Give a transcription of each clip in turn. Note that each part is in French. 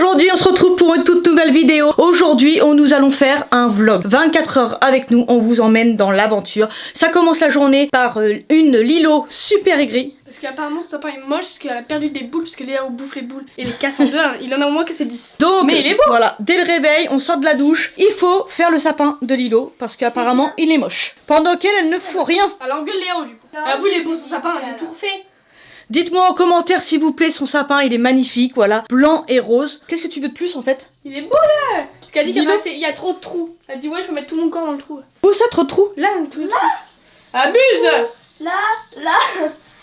aujourd'hui on se retrouve pour une toute nouvelle vidéo. Aujourd'hui nous allons faire un vlog 24 heures avec nous, on vous emmène dans l'aventure. Ça commence la journée par une Lilo super aigrie. Parce qu'apparemment ce sapin est moche parce qu'elle a perdu des boules parce que Léa bouffe les boules et les casse en deux, alors il en a au moins que c'est 10. Donc mais il est beau. Voilà, dès le réveil on sort de la douche, il faut faire le sapin de Lilo parce qu'apparemment il est moche. Pendant qu'elle ne fout rien. Elle engueule Léa du coup. Elle voulait beau son sapin, j'ai tout refait. Dites-moi en commentaire s'il vous plaît, son sapin il est magnifique, voilà, blanc et rose. Qu'est-ce que tu veux de plus en fait? Il est beau là. Parce qu'elle dit qu'il y a trop de trous. Elle dit ouais je peux mettre tout mon corps dans le trou. Où ça, trop de trous? Là, tout le trou. Abuse. Là.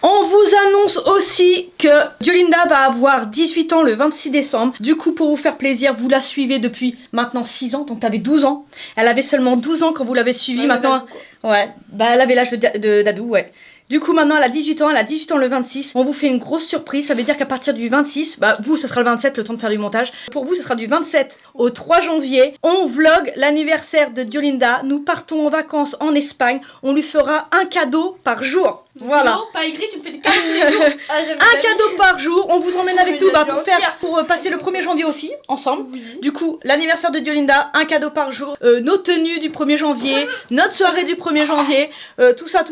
On vous annonce aussi que Diolinda va avoir 18 ans le 26 décembre. Du coup, pour vous faire plaisir, vous la suivez depuis maintenant 6 ans. Donc, t'avais 12 ans. Elle avait seulement 12 ans quand vous l'avez suivie. Ouais, maintenant, ouais, bah, elle avait l'âge d'Adou, ouais. Du coup, maintenant, elle a 18 ans. Elle a 18 ans le 26. On vous fait une grosse surprise. Ça veut dire qu'à partir du 26, bah, vous, ce sera le 27, le temps de faire du montage. Pour vous, ce sera du 27 au 3 janvier. On vlog l'anniversaire de Diolinda. Nous partons en vacances en Espagne. On lui fera un cadeau par jour. Voilà. Non, pas aigri, tu me fais des cadeaux tous les jours. Un cadeau par jour, on vous emmène avec nous pour passer le 1er janvier aussi, ensemble. Oui. Du coup, l'anniversaire de Diolinda, un cadeau par jour, nos tenues du 1er janvier, notre soirée du 1er janvier, tout ça.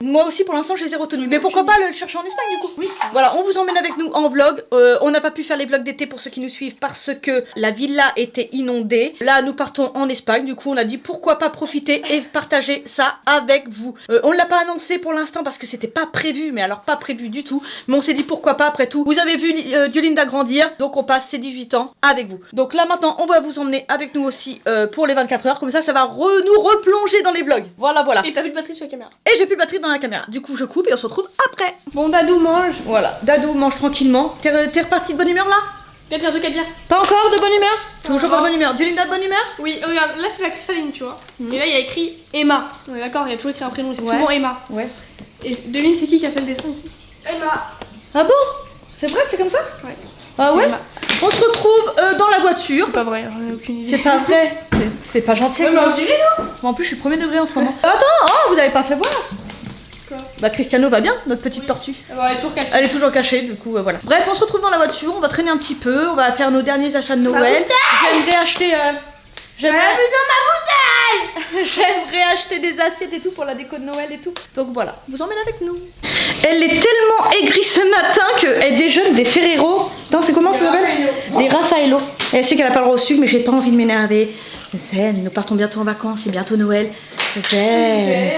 Moi aussi, pour l'instant, je les ai retenues. Mais pourquoi pas le chercher en Espagne du coup? Oui. Voilà, on vous emmène avec nous en vlog. On n'a pas pu faire les vlogs d'été pour ceux qui nous suivent parce que la villa était inondée. Là, nous partons en Espagne. Du coup, on a dit pourquoi pas profiter et partager ça avec vous. On ne l'a pas annoncé pour l'instant parce que c'était pas prévu, mais alors pas prévu du tout. Mais on s'est dit pourquoi pas après tout. Vous avez vu Diolinda grandir, donc on passe ses 18 ans avec vous. Donc là maintenant, on va vous emmener avec nous aussi pour les 24 heures. Comme ça va nous replonger dans les vlogs. Voilà. Et t'as plus de batterie sur la caméra. Et j'ai plus de batterie dans la caméra. Du coup, je coupe et on se retrouve après. Bon, Dadou mange. Voilà, Dadou mange tranquillement. T'es reparti de bonne humeur là? Peut-être j'ai un truc à dire. Pas encore de bonne humeur? Toujours pas de bonne humeur. Diolinda de bonne humeur? Oui, regarde, là c'est la cristalline, tu vois. Et là il y a écrit Emma. On est d'accord, il y a toujours écrit un prénom, c'est souvent Emma. Ouais. Et devine c'est qui a fait le dessin ici? Emma. Ah bon? C'est vrai, c'est comme ça? Ouais. Ah ouais? Emma. On se retrouve dans la voiture. C'est pas vrai, j'en ai aucune idée. C'est pas vrai. T'es pas gentil. Ouais, mais on dirait non? En plus, je suis premier degré en ce moment. Attends, vous avez pas fait voir? Quoi? Bah, Cristiano va bien, notre petite tortue. Elle est toujours cachée. Elle est toujours cachée, du coup, voilà. Bref, on se retrouve dans la voiture, on va traîner un petit peu, on va faire nos derniers achats de Noël. J'aimerais acheter. J'aimerais acheter des assiettes et tout pour la déco de Noël et tout. Donc voilà, vous emmène avec nous. Elle est tellement aigrie ce matin qu'elle déjeune des Ferrero. Non, c'est comment ça s'appelle? Des Raffaello. Elle sait qu'elle a pas le droit au sucre, mais j'ai pas envie de m'énerver. Zen, nous partons bientôt en vacances, c'est bientôt Noël. Zen.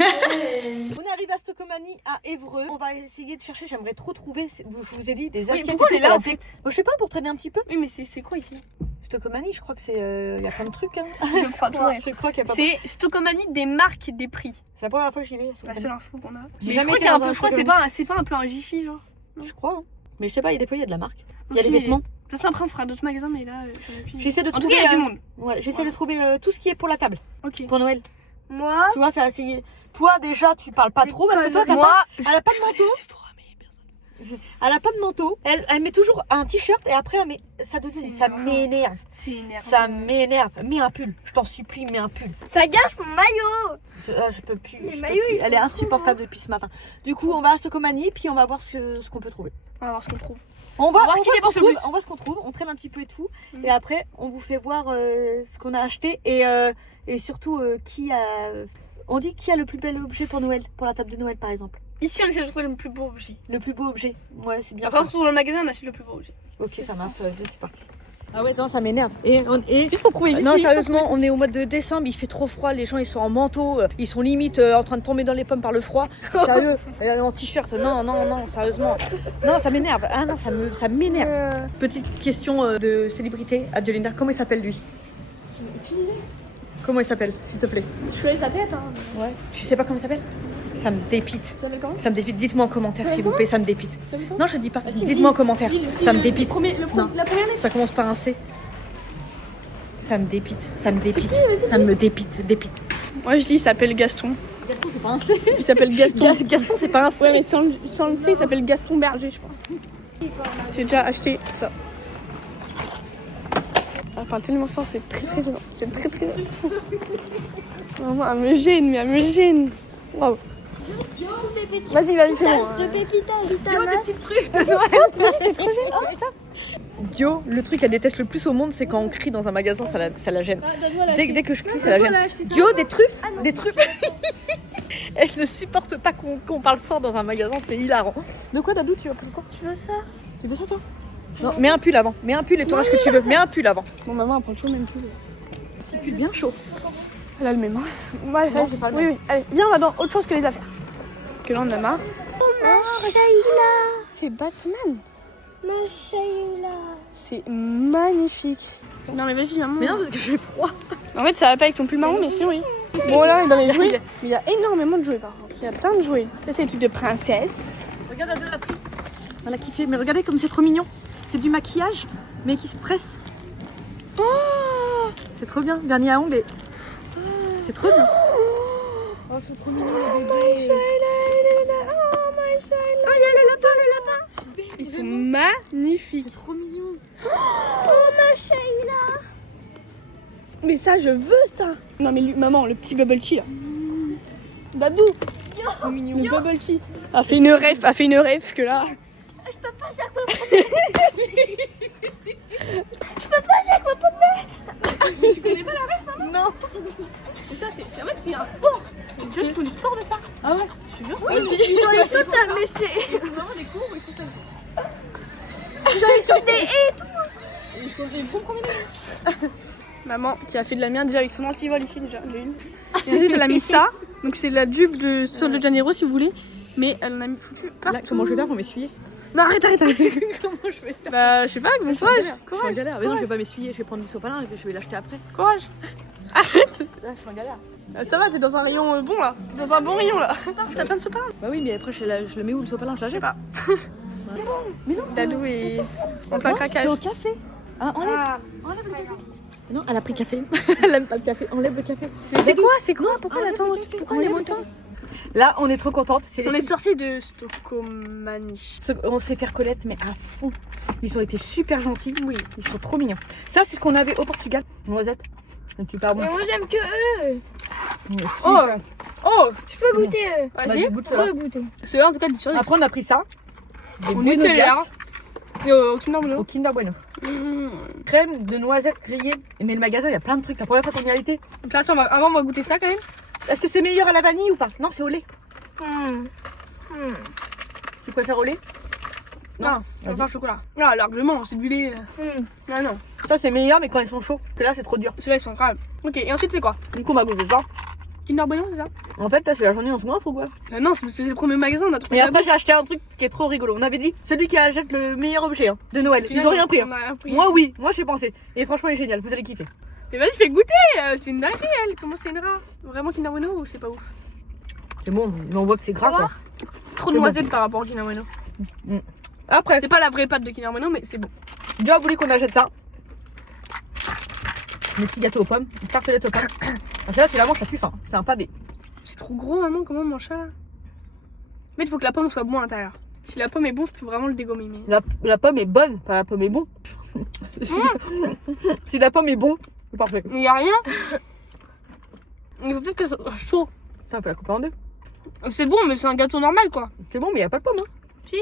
On arrive à Stocomanie à Évreux. On va essayer de chercher, j'aimerais trop trouver, je vous ai dit, des assiettes. Pourquoi elle est là en fait? Je sais pas, pour traîner un petit peu. Oui, mais c'est quoi ici? Stocomanie, je crois que c'est. Y a plein de trucs. Hein. Je crois, Je crois qu'il y a pas. C'est Stocomanie des marques et des prix. C'est la première fois que j'y vais. C'est la seule info qu'on a. J'ai Mais je jamais crois été qu'il y a un dans peu, un je crois que c'est pas un peu un Jiffy genre. Je crois. Hein. Mais je sais pas, il y a des fois, il y a de la marque. Il y a Ok, les vêtements. De toute façon, après on fera d'autres magasins, mais là, j'en ai aucune idée. J'essaie de En tout trouver. cas, il y a du monde. Ouais, j'essaie de trouver tout ce qui est pour la table. Ok. Pour Noël. Moi. Tu vois, faire essayer. Toi, déjà, tu parles pas trop parce que toi, t'as pas. Elle a pas de manteau. Elle a pas de manteau. Elle met toujours un t-shirt et après, elle met. Ça m'énerve. C'est énervant. Ça m'énerve. Mets un pull. Je t'en supplie, mets un pull. Ça gâche mon maillot. Je peux plus. Les je peux maillots, plus. ils Elle est sont insupportable depuis ce matin. Du coup, on va à Stocomanie puis on va voir ce qu'on peut trouver. On va voir ce qu'on trouve. On va voir qui dépense le plus. On voit ce qu'on trouve, on traîne un petit peu et tout. Et après, on vous fait voir ce qu'on a acheté et surtout qui a. On dit qui a le plus bel objet pour Noël, pour la table de Noël par exemple. Ici, on essaie de trouver le plus beau objet. Le plus beau objet. Ouais, c'est bien. D'accord, Ça. sur le magasin, on achète le plus beau objet. Ok, ça marche, vas-y, c'est parti. Ah ouais, non, ça m'énerve. Et Juste pour prouver. non, sérieusement, on est au mois de décembre, il fait trop froid, les gens ils sont en manteau, ils sont limite en train de tomber dans les pommes par le froid. Sérieux, elle est en t-shirt, non, sérieusement. Non, ça m'énerve. Ah non, ça m'énerve. Petite question de célébrité à Diolinda, comment il s'appelle lui? Aucune idée. Comment il s'appelle, s'il te plaît? Je connais sa tête, hein. Ouais. Tu sais pas comment il s'appelle? Ça me dépite. Ça s'appelle comment? Ça me dépite. Dites-moi en commentaire s'il vous plaît, ça me dépite. Ça s'appelle comment? Non, je dis pas. Ah, si, Dites-moi en dis. commentaire. Dis, Ça me dépite. Non. La première lettre. Ça commence par un C. Ça me dépite. Ça me dépite. Vas-y, Ça me dépite. Moi je dis il s'appelle Gaston. Gaston, c'est pas un C. Il s'appelle Gaston. Gaston, c'est pas un C. Ouais, mais sans le C, il s'appelle Gaston Berger, je pense. J'ai déjà acheté ça. Elle parle tellement fort, c'est très gênant. C'est très gênant. Vraiment, elle me gêne, mais elle me gêne. Waouh. Vas-y, c'est bon. de pépita. Dio, des petites truffes de Noël. Dio, le truc qu'elle déteste le plus au monde, c'est quand on crie dans un magasin, ça la gêne. Dès que je crie, ça la gêne. Dio, des truffes, des truffes. Elle ne supporte pas qu'on parle fort dans un magasin, c'est hilarant. De quoi, Dadou, tu veux quoi? Je veux ça. Tu veux ça, toi? Non, mets un pull avant. Mets un pull et t'auras ce que tu veux. Mets un pull avant. Bon, maman, elle prend toujours le même pull. Petit pull bien chaud. Elle a le même. Ouais, Non, c'est pas le même. Oui. Allez, viens, on va dans autre chose que les affaires. Que là, on en a marre. Shaila. C'est Batman. Ma Shaila. C'est magnifique. Non, mais vas-y, maman. Mais non, parce que j'ai froid. En fait, ça va pas avec ton pull marron, mais sinon, oui. Bon, là, on est dans les jouets. Il y a énormément de jouets, par contre. Il y a plein de jouets. Là, c'est des trucs de princesse. Regarde, Dadou l'a pris. Elle a kiffé. Mais regardez comme c'est trop mignon. C'est du maquillage, mais qui se presse. Oh, C'est trop bien. Vernis à ongles. C'est trop bien. Oh, c'est trop mignon les bébés. Ils sont magnifiques. C'est trop mignon. Ma Shaila. Mais ça, je veux ça. Non, mais lui, maman, le petit bubble tea là. Dadou. Trop mignon. Le bubble tea. A fait une rêve que là. Je peux pas chaque fois. Je peux pas chaque fois. Tu connais pas la rêve, Non. Et ça, c'est un sport. Les gens qui font du sport de ça. Ah ouais. Je te jure. Ils sautent, mais c'est. Ils font vraiment des cours où ils font ça. Ils sautent des haies et tout. Ils font combien de Maman qui a fait de la merde déjà avec son antivol ici déjà. J'ai une. Et ensuite elle a mis ça. Donc c'est la jupe de Sol de Janeiro si vous voulez. Mais elle en a mis foutu partout. Là, comment je vais faire pour m'essuyer? Non, arrête. Comment je vais faire? Bah, je sais pas, bon courage. Je suis en galère. Mais non, je vais pas m'essuyer. Je vais prendre du sopalin et puis je vais l'acheter après. Courage. Arrête. Là, je suis en galère. Ça va, t'es dans un rayon bon là. T'es dans un bon rayon là. T'as plein de sopalin. Bah oui, mais après, je le mets où le sopalin? Je la Je sais jette. pas. Mais non, Dadou est en plein craquage. c'est au café. Ah, enlève. Ah. Enlève le café. Non, elle a pris le café. Elle aime pas le café. Enlève le café. Mais c'est quoi? Pourquoi enlève l'attente? le café, Pourquoi on est enlève le montants? Là, on est trop contente. C'est les On est trucs- sortis de Stocomanie. On s'est fait reconnaître, mais à fond. Ils ont été super gentils. Oui, ils sont trop mignons. Ça, c'est ce qu'on avait au Portugal. Noisettes. C'est super bon. Mais moi j'aime que eux. Oh. Oh, Je peux goûter eux. Vas-y, goûte Je ça. peux goûter. ceux-là en tout cas, des sur Après, on a pris ça. Des On Buenos était là. Dias Et au Kinder au Bueno. Kinder Bueno. Crème de noisettes grillée. Mais le magasin, il y a plein de trucs. La première fois qu'on y a été. Donc là, attends, avant on va goûter ça quand même. Est-ce que c'est meilleur à la vanille ou pas? Non, c'est au lait. Tu préfères au lait? Non, on va faire chocolat. Non, largement, c'est du lait. Non, non. Ça, c'est meilleur, mais quand ils sont chauds. Parce que là, c'est trop dur. Ceux-là, ils sont incroyables. Ok, et ensuite, c'est quoi? Du coup, on va goûter ça. Kinder Bueno, c'est ça? En fait, là, c'est la journée en se goinfre ou quoi? Non, c'est le premier magasin, on a trouvé. Et après, j'ai acheté un truc qui est trop rigolo. On avait dit celui qui achète le meilleur objet de Noël. Ils ont rien pris. Hein. On a rien pris. Moi, oui, moi j'ai pensé. Et franchement, il est génial, vous allez kiffer. Mais vas-y, fais goûter. C'est une dinguerie, elle. Comment c'est une rat? Vraiment Kinder Bueno ou c'est pas ouf? C'est bon, mais on voit que c'est gras quoi. Trop de C'est noisettes par rapport au Kinder Bueno. Après, C'est pas la vraie pâte de Kinder Bueno, mais c'est bon. Dieu a voulu qu'on achète ça. Mes petits gâteaux aux pommes, une tartelette aux pommes. Ah, celle-là, c'est la manche, ça pue fin. C'est un pavé. C'est trop gros, maman. Comment on mange ça? Mais il faut que la pomme soit bonne à l'intérieur. Si la pomme est bonne, tu peux vraiment le dégommer. Mais... La pomme est bonne, pas la pomme est bon. Si la pomme est bon, c'est parfait. Il y a rien. Il faut peut-être que ça soit chaud. Ça, on peut la couper en deux. C'est bon, mais c'est un gâteau normal quoi. C'est bon, mais il n'y a pas de pomme. Hein.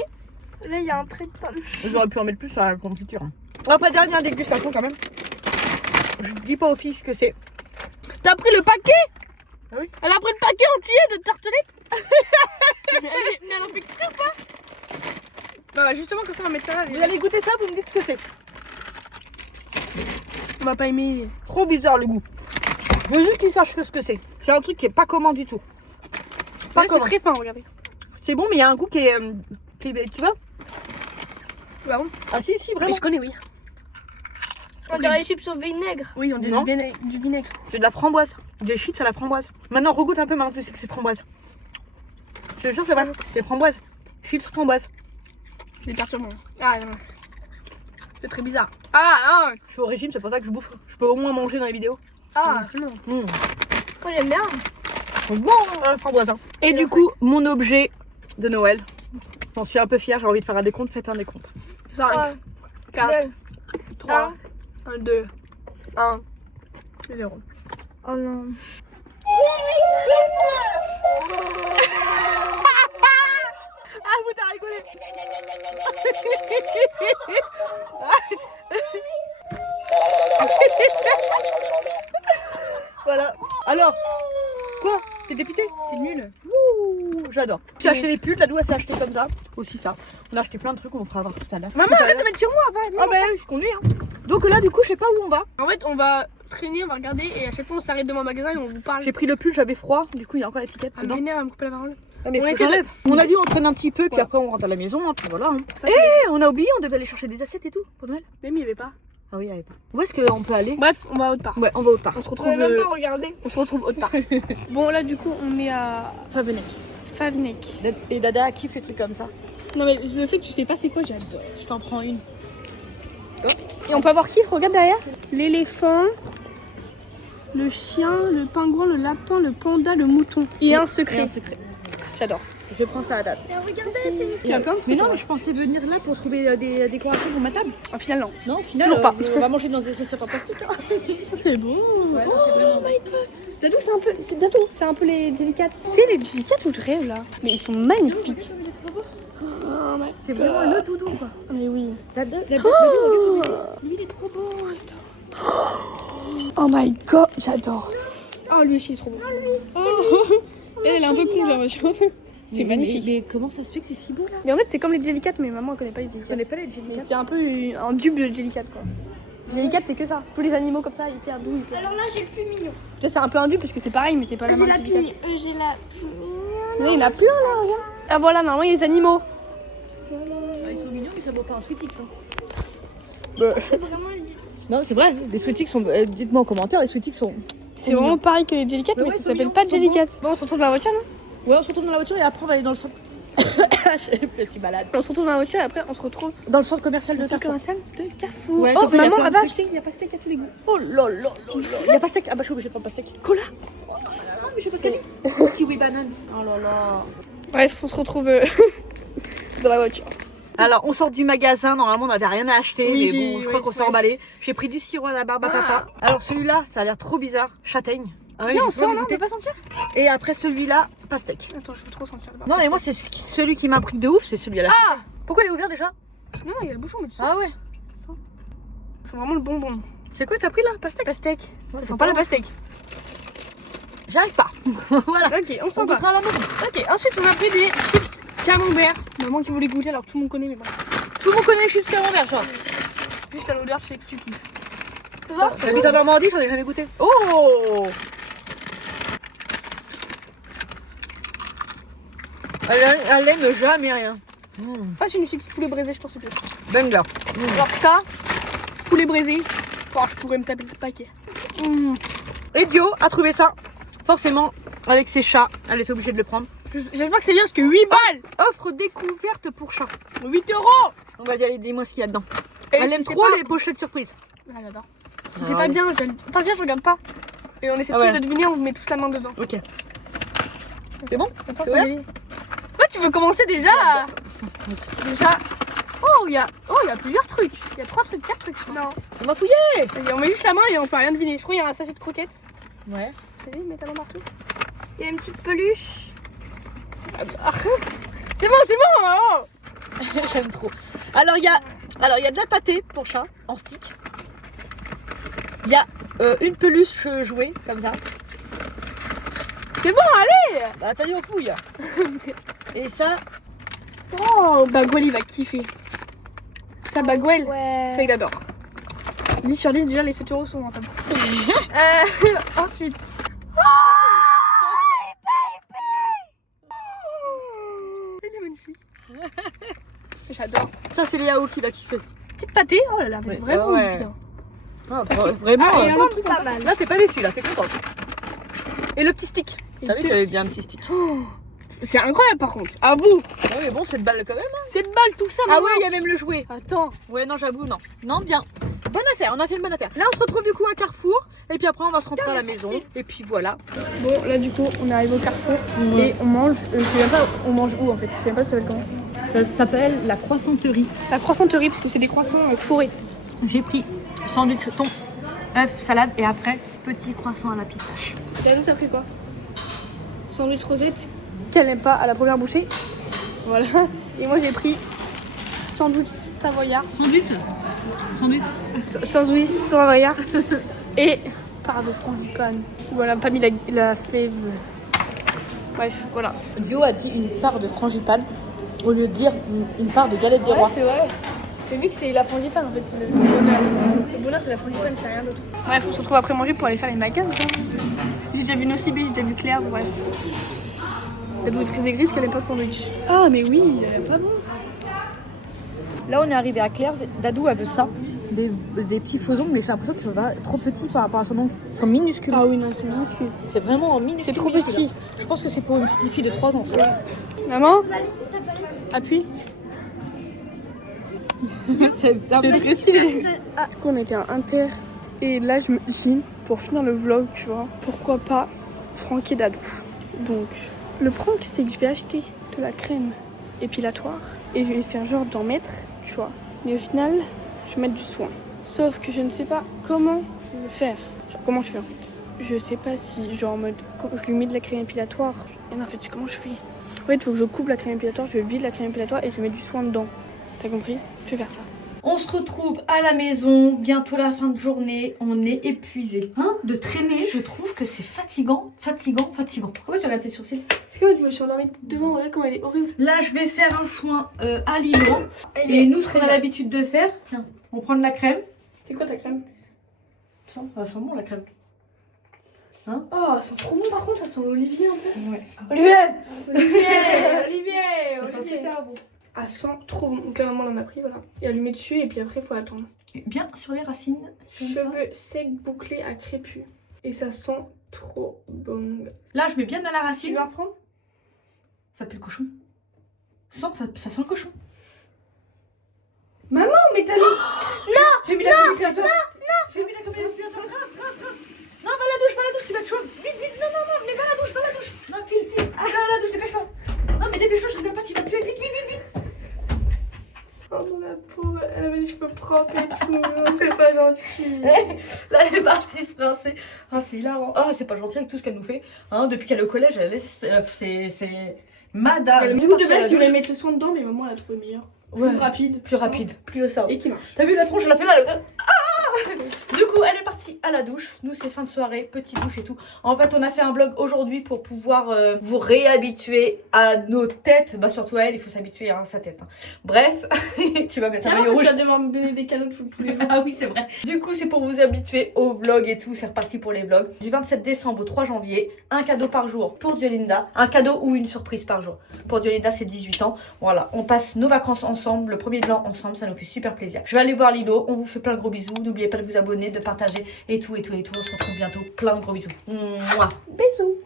Là il y a un trait de pomme. J'aurais pu en mettre plus sur la confiture. Hein. Après, dernière dégustation quand même. Je dis pas au fils que c'est. T'as pris le paquet? Ah oui. Elle a pris le paquet entier de tartelettes. mais elle en fait exprès ou pas? Bah justement comme ça on va mettre ça là. Vous allez goûter ça, vous me dites ce que c'est. On va pas aimer. Trop bizarre le goût. Je veux juste qu'ils sachent ce que c'est. C'est un truc qui est pas commun du tout. Pas Ouais, c'est commun. très fin, regardez. C'est bon, mais il y a un goût qui est. Tu vois? Bah bon. Ah si, si, Mais vraiment. je connais, oui. On dirait les chips au vinaigre. Oui, on dit Non. du vinaigre. C'est de la framboise. Des chips à la framboise. Maintenant, regoute un peu maintenant que tu sais que c'est framboise. Je te jure, c'est vrai. C'est framboise. Chips framboise. Des perturbants. Ah non. C'est très bizarre. Ah non. Je suis au régime, c'est pour ça que je bouffe. Je peux au moins manger dans les vidéos. Ah, non. moi j'aime bien. C'est bon, la framboise. Hein. Et du coup, mon objet de Noël. J'en suis un peu fière, j'ai envie de faire un décompte. Faites un décompte. 5, 4, 2, 3, 1, 2, 1, 0. Oh non. Ah vous t'as rigolé. Voilà. Alors, quoi? T'es dépité? T'es nul. Ouh, j'adore. J'ai acheté des pulls, la Lou elle s'est acheté comme ça. Aussi ça. On a acheté plein de trucs, on vous fera voir tout à l'heure. Maman, Tout à arrête de l'heure. mettre sur moi. Va, Ah ben, je conduis hein. Donc là, du coup, je sais pas où on va. En fait, on va traîner, on va regarder et à chaque fois on s'arrête devant un magasin et on vous parle. J'ai pris le pull, j'avais froid. Du coup, il y a encore l'étiquette Ah, me dedans. vénère, à me couper la parole. Ah, mais On faut que essaie de- j'enlève. On a dit on traîne un petit peu, puis Ouais. après on rentre à la maison, hein, puis voilà. Hein. Ça, c'est- On a oublié, on devait aller chercher des assiettes et tout pour Noël. Même il y avait pas. Ah oui, il y avait pas. Où est-ce qu'on peut aller? Bref, on va autre part. Ouais, on va au parc. On se retrouve. regarder. On se retrouve autre part. Bon là du coup on est à Favenec. Favnek. Et Dada kiffe les trucs comme ça. Non mais le fait que tu sais pas c'est quoi j'adore. Je t'en prends une. Et on peut avoir qui? Regarde derrière. L'éléphant, le chien, le pingouin, le lapin, le panda, le mouton. Et un Et un secret. secret. J'adore. Je prends ça à date. Regardez, c'est une... Il y a plein de Mais trucs. non, mais je pensais venir là pour trouver des décorations pour ma table. Au final non. Non, au final, Toujours pas. on va manger dans des assiettes en plastique. Hein. C'est bon. Ouais, non, c'est vraiment bon. Dadou c'est un peu. C'est un peu les délicates. C'est les délicates ou je rêve là? Mais ils sont magnifiques. Oh my C'est God. vraiment le doudou quoi. Mais oui. Dada, lui il est trop beau. Oh my god, j'adore. Oh lui aussi il est trop beau. Elle est un peu con j'ai l'impression. C'est magnifique. Mais comment ça se fait que c'est si beau là? Mais en fait c'est comme les Jellycat mais maman elle connaît pas les Je Jellycat. connais pas les Mais Jellycat. c'est un peu un dupe de Jellycat quoi. Jellycat c'est que ça. Tous les animaux comme ça hyper doux. Hyper... Alors là, j'ai le plus mignon. Ça c'est un peu un dupe parce que c'est pareil mais c'est pas la J'ai marque la Jellycat. plus... J'ai la plus mignonne. Oui, il y en a plein là, regarde. Ah voilà, normalement il y a les animaux. Ah, ils sont mignons mais ça vaut pas un Sweetix. Hein. C'est vraiment une... Non, c'est vrai, les Sweetix sont. Dites-moi en commentaire, les Sweetix sont. C'est vraiment pareil que les Jellycat Mais mais ouais, ça c'est s'appelle mignon, pas ils sont Jellycat. Bon on se retrouve dans la voiture non? Ouais, on se retourne dans la voiture et après on va aller dans le centre. Je suis malade. On se retrouve dans la voiture et après on se retrouve Dans le centre commercial de dans le Carrefour. commercial de Carrefour. Ouais, Oh comme ça, il y a maman plein elle de va trucs. acheter, il y a pastèque à tous les goûts. Oh là là là là. Il y a pastèque. Ah bah je suis obligée de prendre pastèque. Cola. Oh, mais j'ai pas de kiwi banane. Oh là là. Bref, on se retrouve dans la voiture. Alors on sort du magasin, normalement on n'avait rien à acheter, Oui, mais bon je crois ouais, qu'on s'est emballé. J'ai pris du sirop à la barbe à papa. Alors celui-là, ça a l'air trop bizarre, châtaigne. Ah oui, Viens, on j'ai trop sort envie de là, on goûter. peut pas sentir? Et après celui-là, pastèque. Attends, je veux trop sentir le Non mais moi c'est celui qui m'a pris de ouf, c'est celui à la Ah! Pourquoi il est ouvert déjà? Non, il y a le bouchon, mais tu sais. Ah ouais. C'est vraiment le bonbon. C'est quoi t'as pris là? Pastèque? Pastèque. Ouais, Ça c'est sent pas la bon. pastèque. J'arrive pas. Voilà. Ok, on sent On pas. goûtera à la maison. Ok, ensuite on a pris des chips camembert. Maman qui voulait goûter alors que tout le monde connaît, mais bon. Tout le monde connaît les chips camembert, genre. Juste à l'odeur, je sais que tu kiffes. J'habite en Normandie, j'en ai jamais goûté. Oh! Elle aime jamais rien. Passe une chips poulet braisé, je t'en supplie. Banger. Alors que ça, poulet braisé, oh, je pourrais me taper le paquet. Et Dio a trouvé ça. Forcément, avec ses chats, elle était obligée de le prendre. J'espère que c'est bien parce que 8 balles, Offre découverte pour chat. 8 €. On va y aller, dis-moi ce qu'il y a dedans. Et Elle si aime c'est trop pas- les pochettes surprises. Ah, j'adore. Si Ah c'est pas ouais. bien, attends, viens, je regarde pas. Et on essaie Ah tous ouais. de deviner, on met tous la main dedans. Ok. C'est bon? Attends, C'est ça ouvert me dit. Pourquoi tu veux commencer déjà? Déjà. Oh, il y a plusieurs trucs. Il y a 3 trucs, 4 trucs. Je crois. Non. On va fouiller. Vas-y, on met juste la main et on peut rien deviner. Je crois qu'il y a un sachet de croquettes. Ouais. Vas-y, mets ta main partout. Il y a une petite peluche. C'est bon, oh. J'aime trop. Alors il y a de la pâtée pour chat en stick. Il y a une peluche jouée comme ça. C'est bon, allez. Bah t'as dit on fouille. Et ça, Oh, Bagwell il va kiffer. Ça, Bagwell, Ouais. ça il adore. 10 sur 10, déjà les 7 € sont rentables. Ensuite. Il est magnifique. J'adore. ça c'est Léao qui l'a kiffé. Petite pâtée, oh là là, Ouais, vraiment ouais. bien. Ah, vraiment. Ah, et un autre truc Pas mal. Là t'es pas déçu, là t'es contente. Et le petit stick. Et T'as vu deux qu'il y avait bien un petit stick. Oh, c'est incroyable par contre. À vous. Ouais mais bon, cette balle quand même. 7 balles tout ça, Ah maman. ouais, il y a même le jouet. Attends. Ouais non j'avoue non. Non bien. Bonne affaire, on a fait une bonne affaire. Là on se retrouve du coup à Carrefour. Et puis après on va se rentrer à la maison. Et puis voilà. Bon, là du coup, on arrive au Carrefour et on mange. Je sais même pas, on mange où en fait. Je sais même pas ça s'appelle comment. Ça s'appelle la croissanterie. La croissanterie, parce que c'est des croissants fourrés. J'ai pris sandwich thon, œuf, salade et après petit croissant à la pistache. Et nous, t'as pris quoi? sandwich Rosette qu'elle n'aime pas à la première bouchée. Voilà. Et moi j'ai pris sandwich savoyard. Sandwich savoyard. Et part de frangipane. Voilà, pas mis la fève. Bref, voilà. Dio a dit une part de frangipane au lieu de dire une part de galette des Ouais, rois. c'est vrai. Mais vu que c'est la frangipane en fait, c'est le bonheur. Le bonheur c'est la frangipane, c'est rien d'autre. Bref, on se retrouve après manger pour aller faire les magasins. J'ai déjà vu Nocibé, j'ai déjà vu Claire, bref. Elle doit être très aigrie parce qu'elle n'est pas sandwich. Ah mais oui, elle est pas bon. Là, on est arrivé à Claire's. Dadou, elle veut ça. Des petits faisons, mais j'ai l'impression que ça va trop petit par rapport à son nom. Ils sont minuscules. Ah oui, non, c'est minuscule. C'est vraiment minuscule. C'est trop minuscule, petit. hein. Je pense que c'est pour une petite fille de 3 ans. Ça. Ouais. Maman, appuie. C'est très stylé. Du coup, on était à Inter. Et là, je me dis, pour finir le vlog, tu vois, pourquoi pas Franck et Dadou. Donc, le prank, c'est que je vais acheter de la crème épilatoire et je vais faire genre d'en mettre, tu vois. Mais au final, je vais mettre du soin. Sauf que je ne sais pas comment le faire. Genre, comment je fais en fait. Je sais pas si, genre en mode, quand je lui mets de la crème épilatoire. Et non, en fait, comment je fais? En fait, il faut que je coupe la crème épilatoire, je vide la crème épilatoire et je mets du soin dedans. T'as compris? Je vais faire ça. On se retrouve à la maison, bientôt la fin de journée, on est épuisé. Hein, de traîner, je trouve que c'est fatigant. Pourquoi tu as la tête sur cils? Parce que moi, je me suis endormie devant, regarde comment elle est horrible. Là, je vais faire un soin à Lilo. Et nous, ce qu'on a l'habitude de faire, tiens, on prend de la crème. C'est quoi ta crème? Ça sent bon la crème. Oh, elles sont trop bon par contre, elles sont l'Olivier un peu. Ouais. Olivier Ça sent super bon. Elles sont trop bon. Donc là, maman l'en a pris, voilà. Et allumer dessus et puis après, il faut attendre. Bien sur les racines. Cheveux secs bouclés à crépus. Et ça sent trop bon. Là, je mets bien dans la Tu racine. vas reprendre? Ça pue le cochon. Ça sent le cochon. Maman, mais t'as mis... J'ai mis la crème épilatoire. J'ai mis la crème épilatoire. Grâce. Non, va à la douche, tu vas être chaude. Vite, non, mais va à la douche. Non, file. Va à la douche, dépêche-toi. Non, mais dépêche-toi, je rigole pas, tu vas tuer. Vite. Oh non, la pauvre, elle avait les cheveux propres et tout. Non, c'est pas gentil. Là, elle est partie se rincer. Ah, c'est hilarant. Ah, c'est pas gentil avec tout ce qu'elle nous fait. Hein, depuis qu'elle est au collège, elle laisse. C'est madame. Du coup, de base, tu voulais mettre le soin dedans, mais maman, elle a trouvé meilleur. Ouais. Plus rapide. Plus ça. Et qui marche. T'as vu la tronche, elle a fait là. Du coup, elle est partie à la douche. Nous, c'est fin de soirée, petite douche et tout. En fait, on a fait un vlog aujourd'hui pour pouvoir vous réhabituer à nos têtes. Bah, surtout à elle, il faut s'habituer à sa tête. Hein. Bref, tu vas mettre un maillot rouge. Tu vas devoir me donner des cadeaux tous les jours. Ah oui, c'est vrai. Du coup, c'est pour vous habituer au vlog et tout. C'est reparti pour les vlogs. Du 27 décembre au 3 janvier, un cadeau par jour pour Diolinda. Un cadeau ou une surprise par jour. Pour Diolinda, c'est 18 ans. Voilà, on passe nos vacances ensemble, le premier de l'an ensemble. Ça nous fait super plaisir. Je vais aller voir Lilo. On vous fait plein de gros bisous. N'oubliez pas de vous abonner, de partager et tout. On se retrouve bientôt. Plein de gros bisous. Mouah. Bisous.